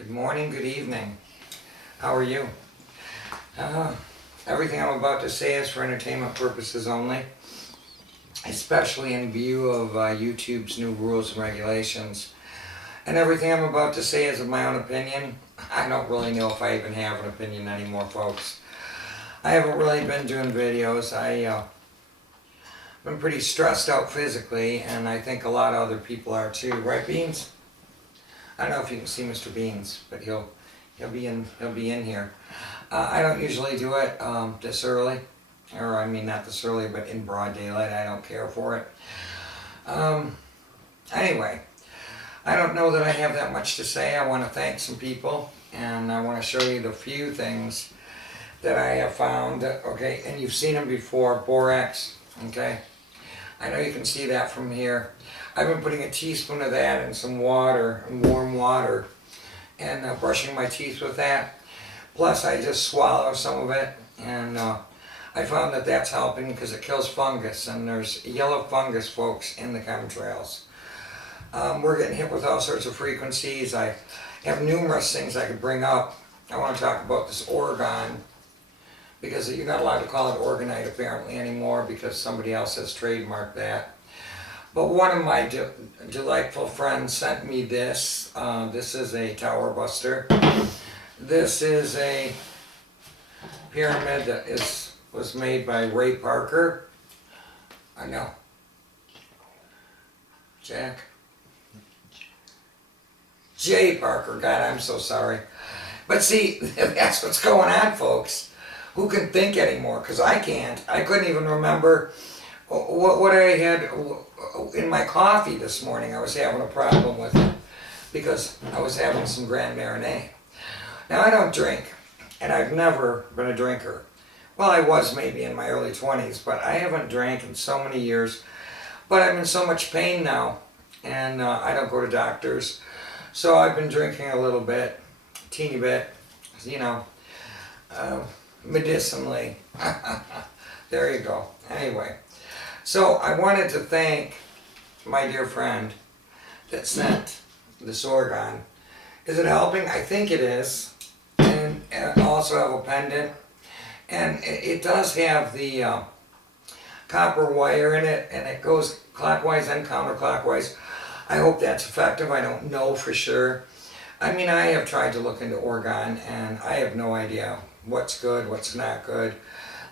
Good morning, good evening. How are you? Everything I'm about to say is for entertainment purposes only, especially in view of YouTube's new rules and regulations. And everything I'm about to say is of my own opinion. I don't really know if I even have an opinion anymore, folks. I haven't really been doing videos. I've been pretty stressed out physically, and I think a lot of other people are too. Right, Beans? I don't know if you can see Mr. Beans, but he'll be in here. I don't usually do it this early, or I mean not this early, but in broad daylight. I don't care for it. Anyway, I don't know that I have that much to say. I want to thank some people, and I want to show you the few things that I have found. Okay, and you've seen them before. Borax. Okay, I know you can see that from here. I've been putting a teaspoon of that in some water, warm water, and brushing my teeth with that. Plus, I just swallow some of it, and I found that that's helping because it kills fungus, and there's yellow fungus, folks, in the chemtrails. We're getting hit with all sorts of frequencies. I have numerous things I could bring up. I want to talk about this Orgone, because you're not allowed to call it Orgonite apparently anymore because somebody else has trademarked that. But one of my delightful friends sent me this. This is a tower buster. This is a pyramid that was made by Ray Parker. I know. Jack. Jay Parker. God, I'm so sorry. But see, that's what's going on, folks. Who can think anymore? Because I can't. I couldn't even remember what I had in my coffee this morning. I was having a problem with it because I was having some Grand Marnier. Now, I don't drink, and I've never been a drinker. Well, I was maybe in my early 20s, but I haven't drank in so many years. But I'm in so much pain now, and I don't go to doctors. So I've been drinking a little bit, teeny bit, you know, medicinally. There you go. Anyway. So I wanted to thank my dear friend that sent this Orgone. Is it helping? I think it is. And I also have a pendant. And it does have the copper wire in it, and it goes clockwise and counterclockwise. I hope that's effective. I don't know for sure. I mean, I have tried to look into Orgone, and I have no idea what's good, what's not good.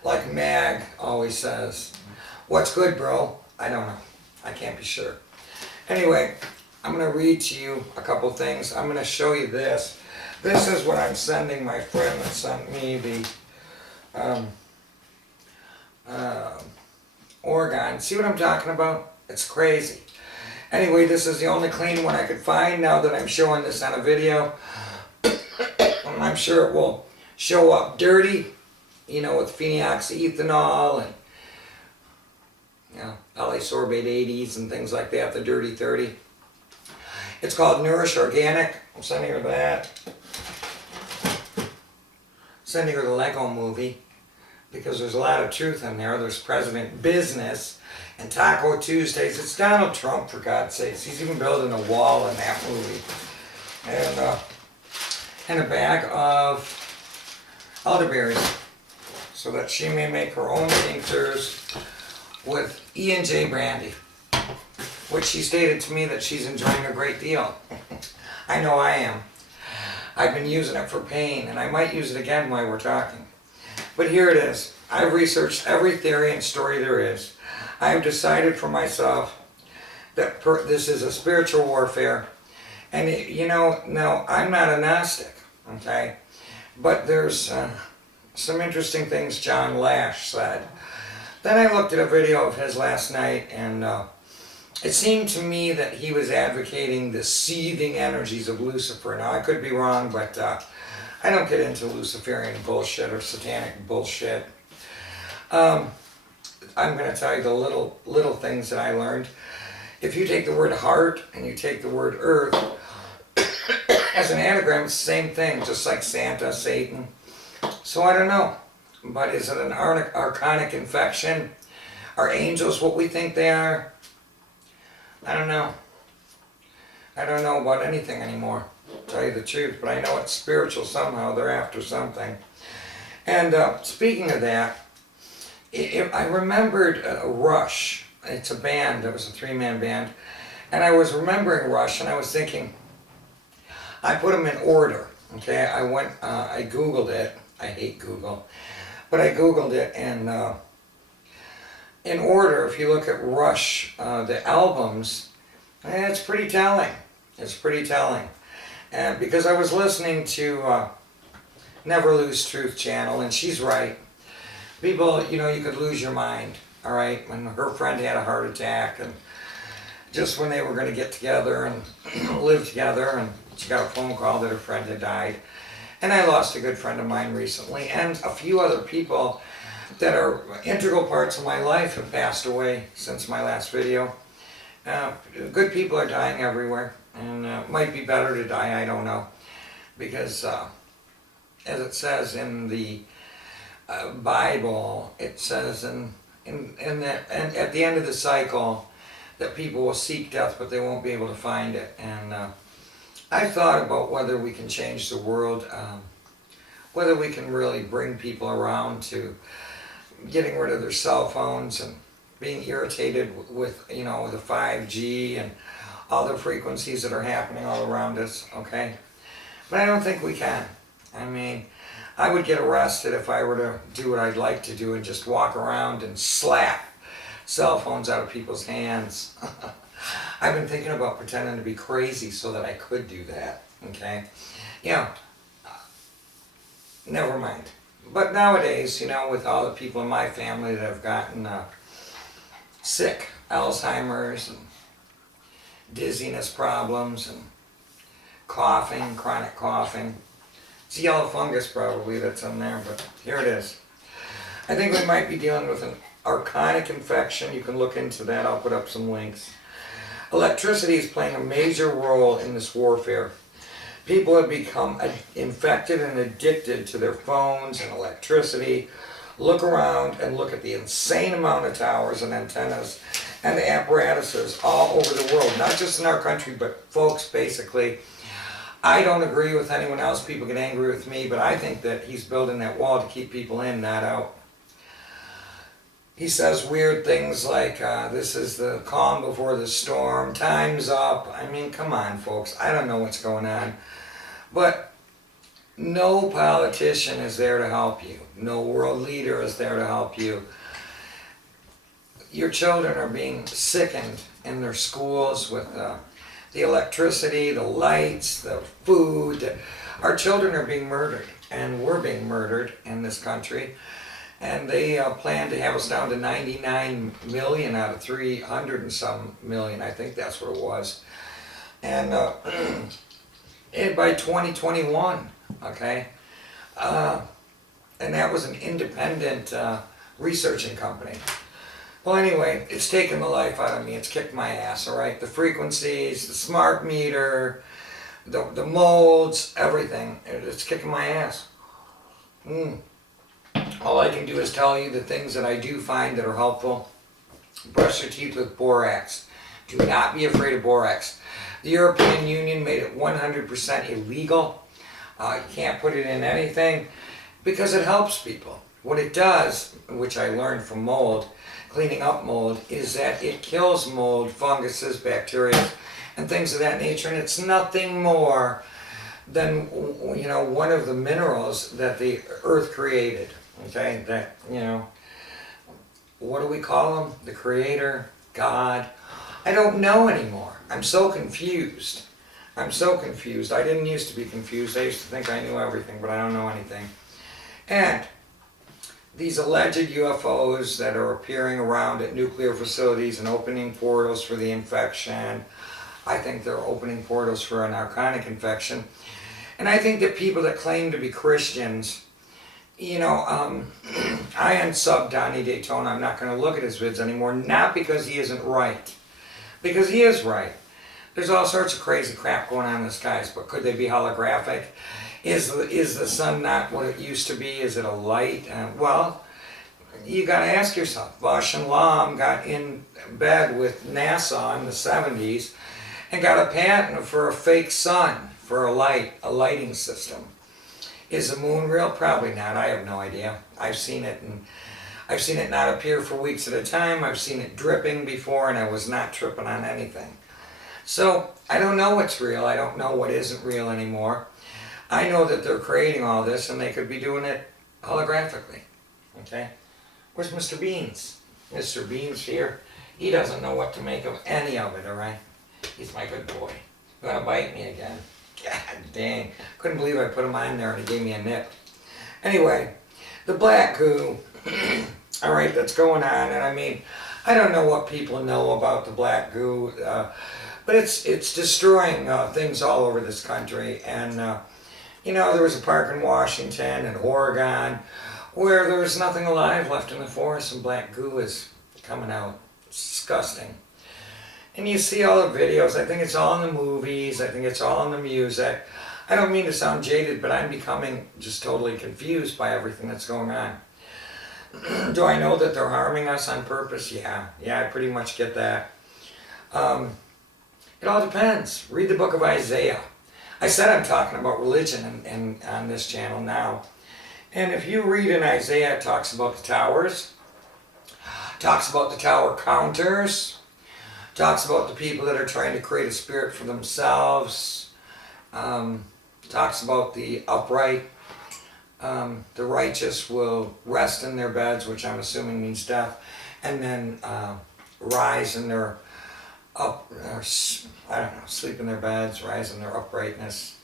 Like Mag always says, what's good, bro? I don't know. I can't be sure. Anyway, I'm going to read to you a couple things. I'm going to show you this. This is what I'm sending my friend that sent me the Orgone. See what I'm talking about? It's crazy. Anyway, this is the only clean one I could find now that I'm showing this on a video. I'm sure it will show up dirty, you know, with phenoxyethanol and L-sorbate 80s and things like that, the dirty 30. It's called Nourish Organic. I'm sending her that. Sending her the Lego movie because there's a lot of truth in there. There's President Business and Taco Tuesdays. It's Donald Trump, for God's sakes. He's even building a wall in that movie. And a bag of elderberries so that she may make her own tinctures with E&J brandy, which she stated to me that she's enjoying a great deal. I know I am. I've been using it for pain, and I might use it again while we're talking. But here it is. I've researched every theory and story there is. I have decided for myself that this is a spiritual warfare. And, you know, now, I'm not a Gnostic, okay? But there's some interesting things John Lash said. Then I looked at a video of his last night, and it seemed to me that he was advocating the seething energies of Lucifer. Now, I could be wrong, but I don't get into Luciferian bullshit or satanic bullshit. I'm going to tell you the little things that I learned. If you take the word heart and you take the word earth, as an anagram, it's the same thing, just like Santa, Satan. So I don't know. But is it an archonic infection? Are angels what we think they are? I don't know. I don't know about anything anymore. tell you the truth, but I know it's spiritual somehow. They're after something. And speaking of that, I remembered Rush. It's a band. It was a 3-man band. And I was remembering Rush, and I was thinking, I put them in order. Okay, I Googled it. I hate Google. But I Googled it, and in order, if you look at Rush, the albums, it's pretty telling. It's pretty telling. And because I was listening to Never Lose Truth channel, and she's right. People, you know, you could lose your mind, all right? When her friend had a heart attack, and just when they were going to get together and live together, and she got a phone call that her friend had died. And I lost a good friend of mine recently, and a few other people that are integral parts of my life have passed away since my last video. Good people are dying everywhere, and it might be better to die, I don't know. Because as it says in the Bible, it says and at the end of the cycle that people will seek death, but they won't be able to find it. And I thought about whether we can change the world, whether we can really bring people around to getting rid of their cell phones and being irritated with, you know, the 5G and all the frequencies that are happening all around us, okay? But I don't think we can. I mean, I would get arrested if I were to do what I'd like to do and just walk around and slap cell phones out of people's hands. I've been thinking about pretending to be crazy so that I could do that, okay? Yeah, never mind. But nowadays, you know, with all the people in my family that have gotten sick, Alzheimer's and dizziness problems and coughing, chronic coughing. It's yellow fungus probably that's in there, but here it is. I think we might be dealing with an Archonic infection. You can look into that. I'll put up some links. Electricity is playing a major role in this warfare. People have become infected and addicted to their phones and electricity. Look around and look at the insane amount of towers and antennas and apparatuses all over the world, not just in our country, but folks, basically, I don't agree with anyone else. People get angry with me, but I think that he's building that wall to keep people in, not out. He says weird things like, this is the calm before the storm, time's up. I mean, come on, folks. I don't know what's going on. But no politician is there to help you. No world leader is there to help you. Your children are being sickened in their schools with the electricity, the lights, the food. Our children are being murdered, and we're being murdered in this country. And they plan to have us down to 99 million out of 300 and some million. I think that's what it was. And by 2021, okay? And that was an independent researching company. Well, anyway, it's taken the life out of me. It's kicked my ass, all right? The frequencies, the smart meter, the molds, everything. It's kicking my ass. All I can do is tell you the things that I do find that are helpful. Brush your teeth with borax. Do not be afraid of borax. The European Union made it 100% illegal. You can't put it in anything because it helps people. What it does, which I learned from mold, cleaning up mold, is that it kills mold, funguses, bacteria, and things of that nature. And it's nothing more than, you know, one of the minerals that the earth created. Okay, that, you know, what do we call them? The creator, God. I don't know anymore. I'm so confused. I'm so confused. I didn't used to be confused. I used to think I knew everything, but I don't know anything. And these alleged UFOs that are appearing around at nuclear facilities and opening portals for the infection, I think they're opening portals for an Archonic infection. And I think that people that claim to be Christians, you know, I unsubbed Donnie Daytona. I'm not going to look at his vids anymore, not because he isn't right, because he is right. There's all sorts of crazy crap going on in the skies, but could they be holographic? Is the sun not what it used to be? Is it a light? Well, you got to ask yourself. Bosch and Lomb got in bed with NASA in the 70s and got a patent for a fake sun for a lighting system. Is the moon real? Probably not. I have no idea. I've seen it, and I've seen it not appear for weeks at a time. I've seen it dripping before, and I was not tripping on anything. So I don't know what's real. I don't know what isn't real anymore. I know that they're creating all this, and they could be doing it holographically. Okay? Where's Mr. Beans? Mr. Beans here. He doesn't know what to make of any of it, all right? He's my good boy. Gonna bite me again. God dang. Couldn't believe I put him on there and he gave me a nip. Anyway, the black goo, all right, that's going on. And I mean, I don't know what people know about the black goo, but it's destroying things all over this country. And, you know, there was a park in Washington and Oregon where there was nothing alive left in the forest, and black goo is coming out. It's disgusting. And you see all the videos. I think it's all in the movies. I think it's all in the music. I don't mean to sound jaded, but I'm becoming just totally confused by everything that's going on. Do I know that they're harming us on purpose? Yeah, I pretty much get that. It all depends. Read the book of Isaiah. I said I'm talking about religion and on this channel now. And if you read in Isaiah, it talks about the towers, talks about the tower counters, talks about the people that are trying to create a spirit for themselves, talks about the upright, the righteous will rest in their beds, which I'm assuming means death, and then rise in their sleep in their beds, rise in their uprightness.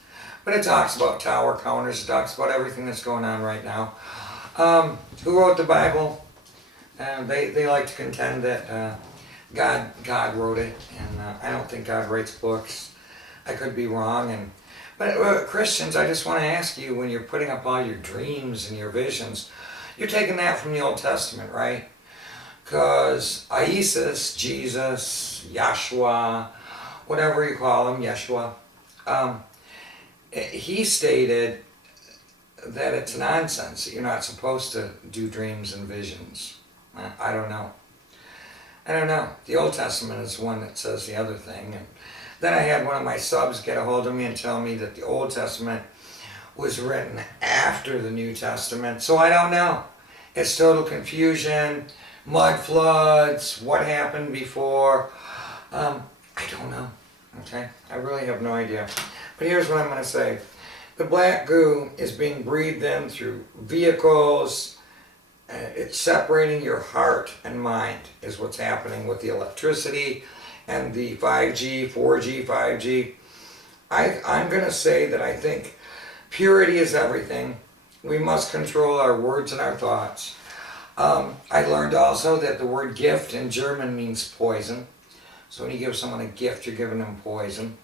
But it talks about tower counters, it talks about everything that's going on right now. Who wrote the Bible? They like to contend that God wrote it, and I don't think God writes books. I could be wrong, but Christians, I just want to ask you, when you're putting up all your dreams and your visions, you're taking that from the Old Testament, right? Because Isis, Jesus, Yeshua, whatever you call him, Yeshua, he stated that it's nonsense, that you're not supposed to do dreams and visions. I don't know. The Old Testament is one that says the other thing. And then I had one of my subs get a hold of me and tell me that the Old Testament was written after the New Testament. So I don't know. It's total confusion, mud floods, what happened before. I don't know. Okay? I really have no idea. But here's what I'm going to say. The black goo is being breathed in through vehicles. It's separating your heart and mind is what's happening with the electricity and the 5G, 4G, 5G. I'm going to say that I think purity is everything. We must control our words and our thoughts. I learned also that the word gift in German means poison. So when you give someone a gift, you're giving them poison.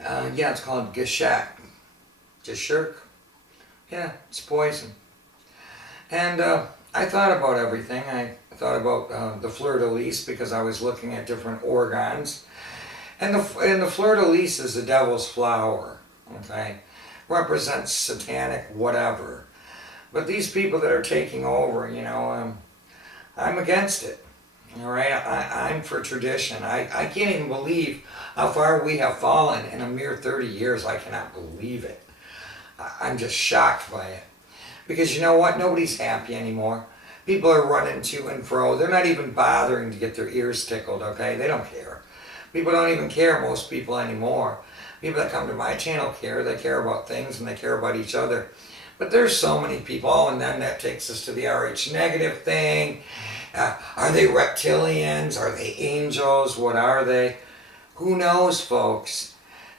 Yeah, it's called Geschenk. Geschirk. Yeah, it's poison. And I thought about everything. I thought about the fleur-de-lis because I was looking at different organs. And the fleur-de-lis is the devil's flower, okay? Represents satanic whatever. But these people that are taking over, you know, I'm against it. All right, I'm for tradition. I can't even believe how far we have fallen in a mere 30 years. I cannot believe it. I'm just shocked by it. Because you know what? Nobody's happy anymore. People are running to and fro. They're not even bothering to get their ears tickled, okay? They don't care. People don't even care, most people anymore. People that come to my channel care. They care about things and they care about each other. But there's so many people, and then that takes us to the RH negative thing. Are they reptilians? Are they angels? What are they? Who knows, folks?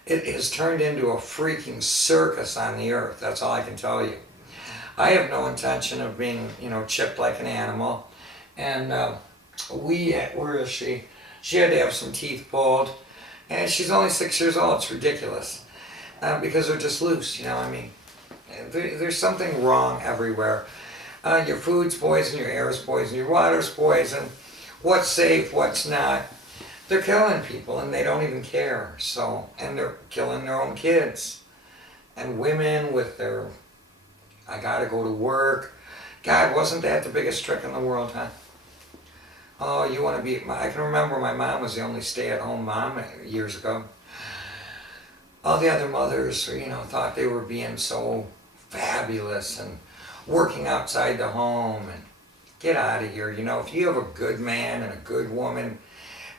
It has turned into a freaking circus on the earth. That's all I can tell you. I have no intention of being, you know, chipped like an animal. And where is she? She had to have some teeth pulled. And she's only 6 years old. It's ridiculous. Because they're just loose, you know what I mean? There's something wrong everywhere. Your food's poison, your air's poison, your water's poison. What's safe, what's not. They're killing people and they don't even care. So, and they're killing their own kids. And women with their, I gotta go to work. God, wasn't that the biggest trick in the world, huh? Oh, you want to be, I can remember my mom was the only stay-at-home mom years ago. all the other mothers, thought they were being so fabulous and working outside the home. And get out of here. If you have a good man and a good woman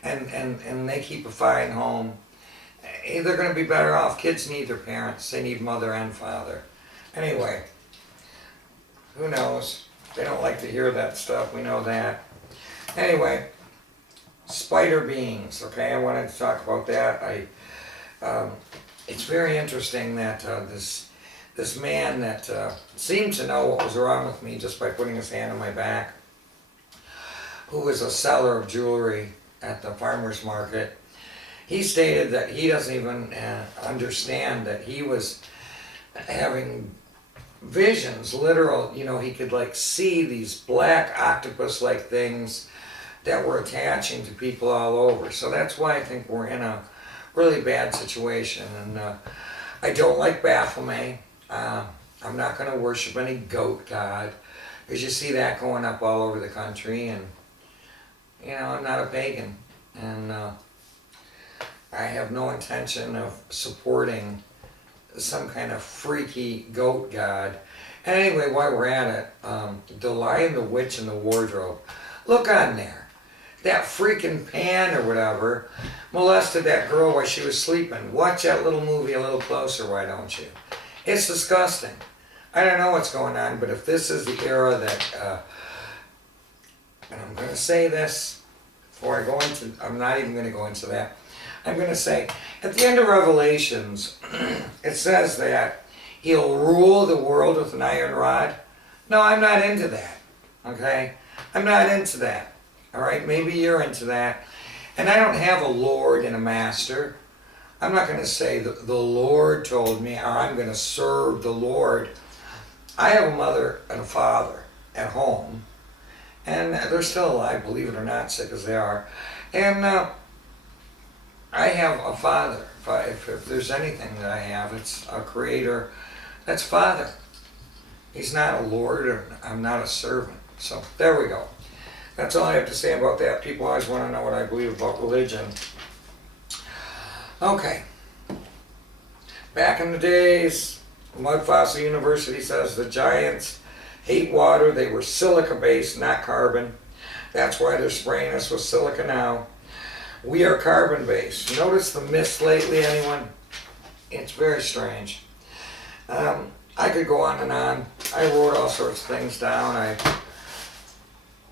and they keep a fine home, they're going to be better off. Kids need their parents. They need mother and father. Anyway, who knows? They don't like to hear that stuff. We know that. Anyway, spider beings. Okay, I wanted to talk about that. It's very interesting that this man that seemed to know what was wrong with me just by putting his hand on my back, who was a seller of jewelry at the farmer's market, he stated that he doesn't even understand that he was having visions, literal, he could like see these black octopus-like things that were attaching to people all over. So that's why I think we're in a really bad situation. And I don't like Baphomet. I'm not going to worship any goat god, because you see that going up all over the country. And I'm not a pagan, and I have no intention of supporting some kind of freaky goat god. And anyway, while we're at it, The Lion, the Witch, and the Wardrobe. Look on there. That freaking Pan or whatever molested that girl while she was sleeping. Watch that little movie a little closer, why don't you? It's disgusting. I don't know what's going on, but if this is the era that, and I'm going to say this before I go into, I'm not even going to go into that. I'm going to say, at the end of Revelations, it says that he'll rule the world with an iron rod. No, I'm not into that, okay? I'm not into that, all right? Maybe you're into that. And I don't have a Lord and a master. I'm not going to say that the Lord told me, or I'm going to serve the Lord. I have a mother and a father at home, and they're still alive, believe it or not, sick as they are. And I have a father. If there's anything that I have, it's a creator. That's Father. He's not a Lord, and I'm not a servant. So there we go. That's all I have to say about that. People always want to know what I believe about religion. Okay. Back in the days, Mud Fossil University says the giants hate water. They were silica-based, not carbon. That's why they're spraying us with silica now. We are carbon-based. Notice the mist lately, anyone? It's very strange. I could go on and on. I wrote all sorts of things down.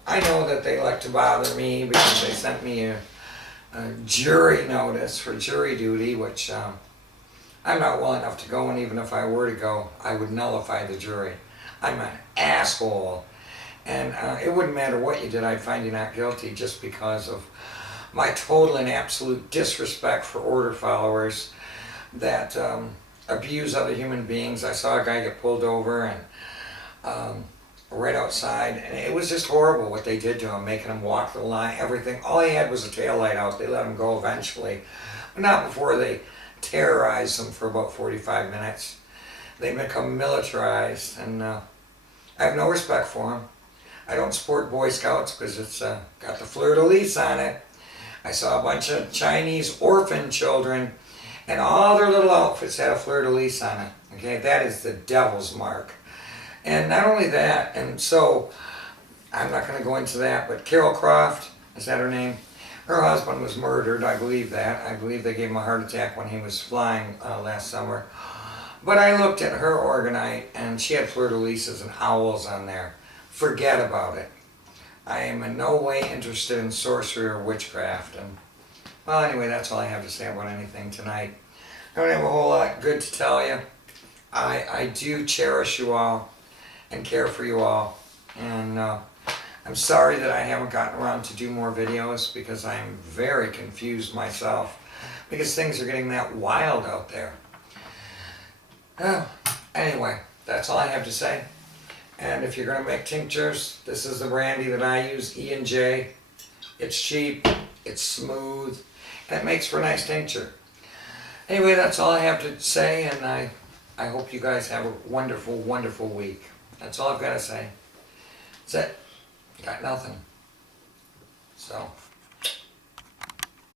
I know that they like to bother me because they sent me a jury notice for jury duty, which I'm not well enough to go, and even if I were to go, I would nullify the jury. I'm an asshole, and it wouldn't matter what you did, I'd find you not guilty just because of my total and absolute disrespect for order followers that abuse other human beings. I saw a guy get pulled over and right outside, and it was just horrible what they did to him, making him walk the line, everything. All he had was a tail light out. They let him go eventually, but not before they terrorized him for about 45 minutes. They become militarized, and I have no respect for them. I don't support Boy Scouts because it's got the fleur-de-lis on it. I saw a bunch of Chinese orphan children, and all their little outfits had a fleur-de-lis on it. Okay, that is the devil's mark. And not only that, and so I'm not going to go into that, but Carol Croft, is that her name? Her husband was murdered, I believe that. I believe they gave him a heart attack when he was flying last summer. But I looked at her Orgonite, and she had fleur-de-lises and owls on there. Forget about it. I am in no way interested in sorcery or witchcraft. And well, anyway, that's all I have to say about anything tonight. I don't have a whole lot good to tell you. I do cherish you all and care for you all. And I'm sorry that I haven't gotten around to do more videos because I'm very confused myself because things are getting that wild out there. Anyway, that's all I have to say. And if you're going to make tinctures, this is the brandy that I use, E&J. It's cheap, it's smooth, and it makes for a nice tincture. Anyway, that's all I have to say, and I hope you guys have a wonderful, wonderful week. That's all I've got to say. That's it. Got nothing. So...